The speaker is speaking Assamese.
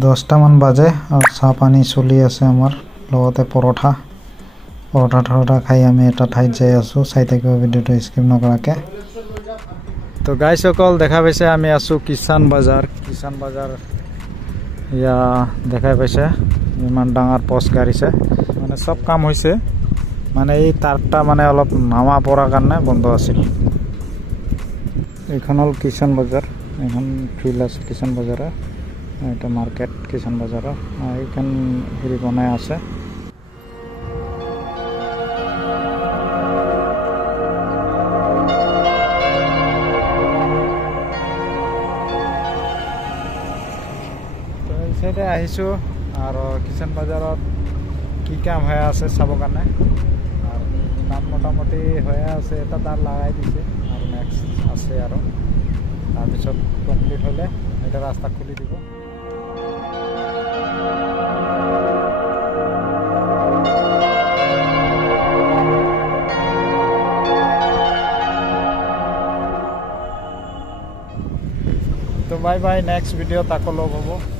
দহটামান বাজে আৰু চাহ পানী চলি আছে আমাৰ লগতে পৰঠা খাই আমি এটা ঠাইত যাই আছোঁ চাই থাকিব ভিডিঅ'টো স্কিপ নকৰাকৈ তো গাইসকল দেখা পাইছে আমি আছোঁ কিষাণ বজাৰ ইয়া দেখাই পাইছে ইমান ডাঙৰ পষ্ট গাড়ীছে মানে সব কাম হৈছে মানে এই তাৰটা মানে অলপ নামা পৰাৰ কাৰণে বন্ধ আছিল এইখন হ'ল কিষাণ বজাৰ এখন ফিল্ড আছে কিষাণ বজাৰ এটা মাৰ্কেট কিষাণ বজাৰ এইখন হেৰি বনাই আছে সাইডে আহিছো আৰু কিষাণ বজাৰত কি কাম হৈ আছে চাব কাৰণে আৰু তাত মোটামুটি হৈ আছে এটা তাৰ লাগাই দিছে আৰু নেক্সট আছে আৰু তাৰপিছত কমপ্লিট হ'লে এটা ৰাস্তা খুলি দিব তো বাই বাই নেক্সট ভিডিও তাকো লগ হ'ব